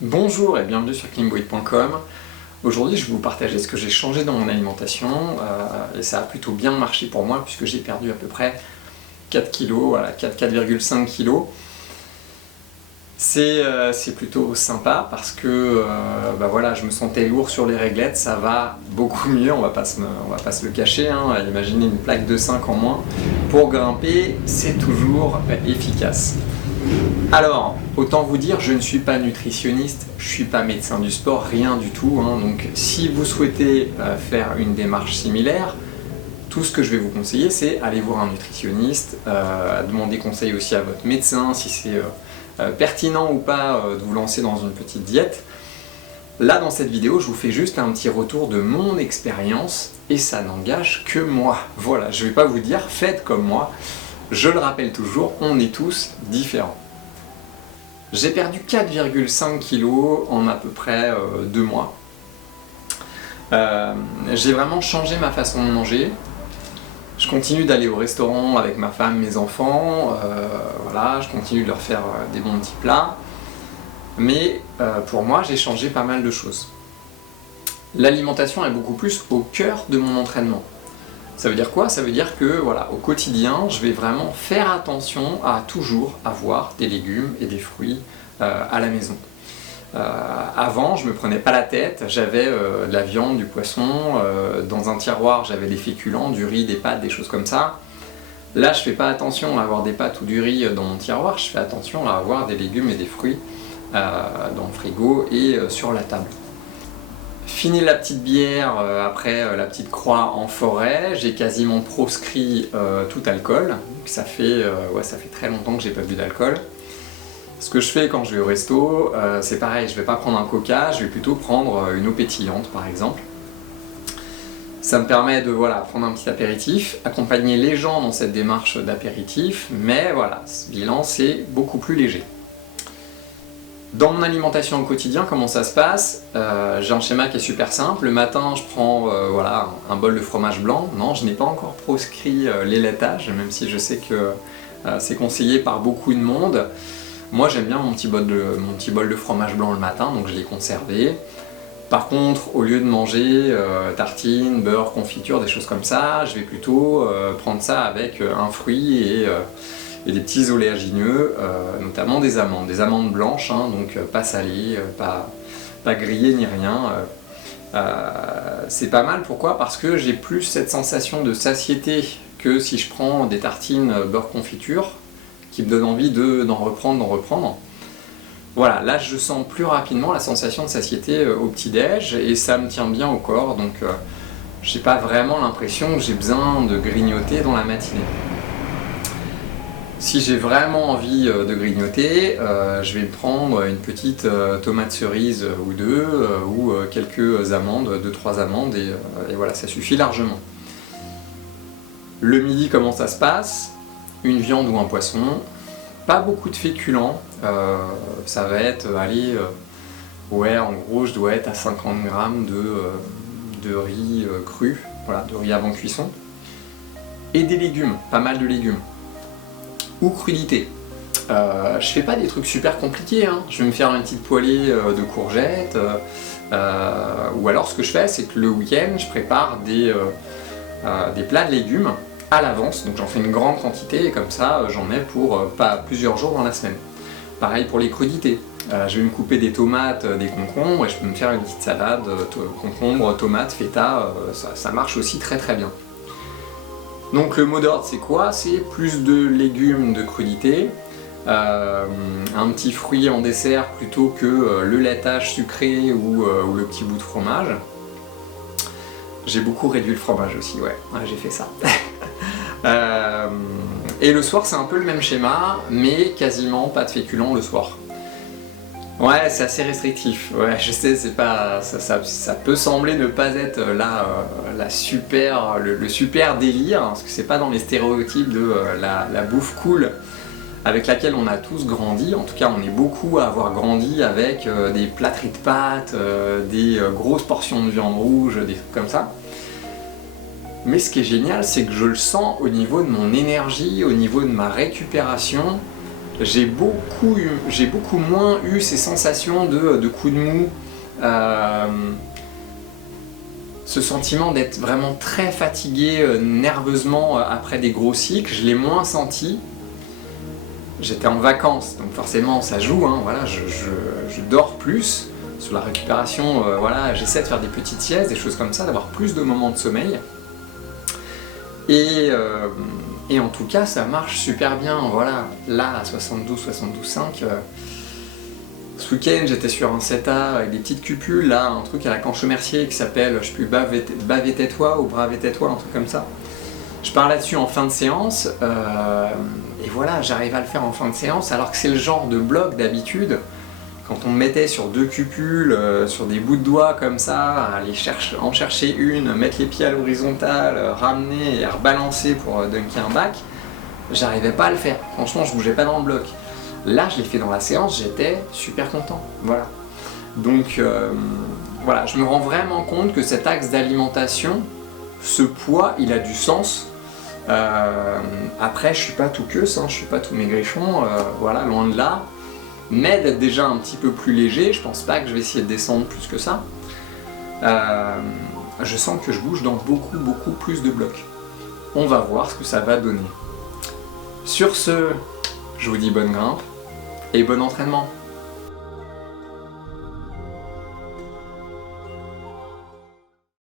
Bonjour et bienvenue sur cleanboy.com. Aujourd'hui je vais vous partager ce que j'ai changé dans mon alimentation et ça a plutôt bien marché pour moi puisque j'ai perdu à peu près 4 kg, voilà, 4,5 kg. C'est plutôt sympa parce que voilà, je me sentais lourd sur les réglettes, ça va beaucoup mieux, on va pas se le cacher, hein. Imaginez une plaque de 5 en moins. Pour grimper, c'est toujours efficace. Alors, autant vous dire, je ne suis pas nutritionniste, je ne suis pas médecin du sport, rien du tout, hein. Donc si vous souhaitez faire une démarche similaire, tout ce que je vais vous conseiller, c'est aller voir un nutritionniste, demander conseil aussi à votre médecin, si c'est pertinent ou pas de vous lancer dans une petite diète. Là, dans cette vidéo, je vous fais juste un petit retour de mon expérience, et ça n'engage que moi. Voilà, je ne vais pas vous dire, faites comme moi. Je le rappelle toujours, on est tous différents. J'ai perdu 4,5 kg en à peu près 2 mois. J'ai vraiment changé ma façon de manger. Je continue d'aller au restaurant avec ma femme, mes enfants. Voilà, je continue de leur faire des bons petits plats. Mais pour moi, j'ai changé pas mal de choses. L'alimentation est beaucoup plus au cœur de mon entraînement. Ça veut dire quoi? Ça veut dire que voilà, au quotidien, je vais vraiment faire attention à toujours avoir des légumes et des fruits à la maison. Avant, je me prenais pas la tête, j'avais de la viande, du poisson, dans un tiroir j'avais des féculents, du riz, des pâtes, des choses comme ça. Là, je fais pas attention à avoir des pâtes ou du riz dans mon tiroir, je fais attention à avoir des légumes et des fruits dans le frigo et sur la table. Fini la petite bière après la petite croix en forêt, j'ai quasiment proscrit tout alcool. Donc ça fait très longtemps que j'ai pas bu d'alcool. Ce que je fais quand je vais au resto, c'est pareil, je vais pas prendre un coca, je vais plutôt prendre une eau pétillante par exemple. Ça me permet de prendre un petit apéritif, accompagner les gens dans cette démarche d'apéritif, mais voilà, ce bilan c'est beaucoup plus léger. Dans mon alimentation au quotidien, comment ça se passe? J'ai un schéma qui est super simple. Le matin, je prends un bol de fromage blanc. Non, je n'ai pas encore proscrit les laitages, même si je sais que c'est conseillé par beaucoup de monde. Moi, j'aime bien mon petit bol de fromage blanc le matin, donc je l'ai conservé. Par contre, au lieu de manger tartines, beurre, confiture, des choses comme ça, je vais plutôt prendre ça avec un fruit et des petits oléagineux, notamment des amandes blanches, hein, donc pas salées, pas grillées ni rien. C'est pas mal, pourquoi? Parce que j'ai plus cette sensation de satiété que si je prends des tartines beurre confiture, qui me donnent envie d'en reprendre. Voilà, là je sens plus rapidement la sensation de satiété au petit-déj, et ça me tient bien au corps, donc j'ai pas vraiment l'impression que j'ai besoin de grignoter dans la matinée. Si j'ai vraiment envie de grignoter, je vais prendre une petite tomate cerise ou deux, ou quelques amandes, 2-3 amandes, et voilà, ça suffit largement. Le midi, comment ça se passe? Une viande ou un poisson, pas beaucoup de féculents, ça va être, en gros je dois être à 50 g de riz cru, voilà, de riz avant cuisson, et des légumes, pas mal de légumes. Ou crudité. Je fais pas des trucs super compliqués, hein. Je vais me faire une petite poêlée de courgettes, ou alors ce que je fais, c'est que le week-end, je prépare des plats de légumes à l'avance, donc j'en fais une grande quantité, et comme ça, j'en mets pour plusieurs jours dans la semaine. Pareil pour les crudités. Je vais me couper des tomates, des concombres, et je peux me faire une petite salade, concombre, tomates, feta, ça marche aussi très très bien. Donc le mot d'ordre c'est quoi? C'est plus de légumes de crudité, un petit fruit en dessert plutôt que le laitage sucré ou le petit bout de fromage. J'ai beaucoup réduit le fromage aussi, ouais j'ai fait ça. Et le soir c'est un peu le même schéma, mais quasiment pas de féculents le soir. Ouais, c'est assez restrictif. Ouais, je sais, c'est pas, ça peut sembler ne pas être le super délire, parce que c'est pas dans les stéréotypes de la bouffe cool avec laquelle on a tous grandi. En tout cas, on est beaucoup à avoir grandi avec des plâtreries de pâtes, des grosses portions de viande rouge, des trucs comme ça. Mais ce qui est génial, c'est que je le sens au niveau de mon énergie, au niveau de ma récupération. j'ai beaucoup moins eu ces sensations de coups de mou, ce sentiment d'être vraiment très fatigué nerveusement après des gros cycles, je l'ai moins senti. J'étais en vacances, donc forcément ça joue, hein, voilà, je dors plus. Sur la récupération, voilà, j'essaie de faire des petites siestes, des choses comme ça, d'avoir plus de moments de sommeil. Et en tout cas, ça marche super bien, voilà. Là, à 72-72,5, ce week-end, j'étais sur un Theta avec des petites cupules, là, un truc à la Canche-Mercier qui s'appelle, je sais plus, Bave tais-toi ou Brave tais-toi, un truc comme ça. Je pars là-dessus en fin de séance, et voilà, j'arrive à le faire en fin de séance, alors que c'est le genre de bloc d'habitude, quand on me mettait sur 2 cupules, sur des bouts de doigts comme ça, aller en chercher une, mettre les pieds à l'horizontale, ramener et rebalancer pour dunker un bac, j'arrivais pas à le faire. Franchement, je bougeais pas dans le bloc. Là, je l'ai fait dans la séance, j'étais super content. Voilà. Donc, voilà, je me rends vraiment compte que cet axe d'alimentation, ce poids, il a du sens. Après, je suis pas tout queue, hein, je suis pas tout maigrichon, voilà, loin de là. Mais d'être déjà un petit peu plus léger, je pense pas que je vais essayer de descendre plus que ça. Je sens que je bouge dans beaucoup plus de blocs. On va voir ce que ça va donner. Sur ce, je vous dis bonne grimpe et bon entraînement.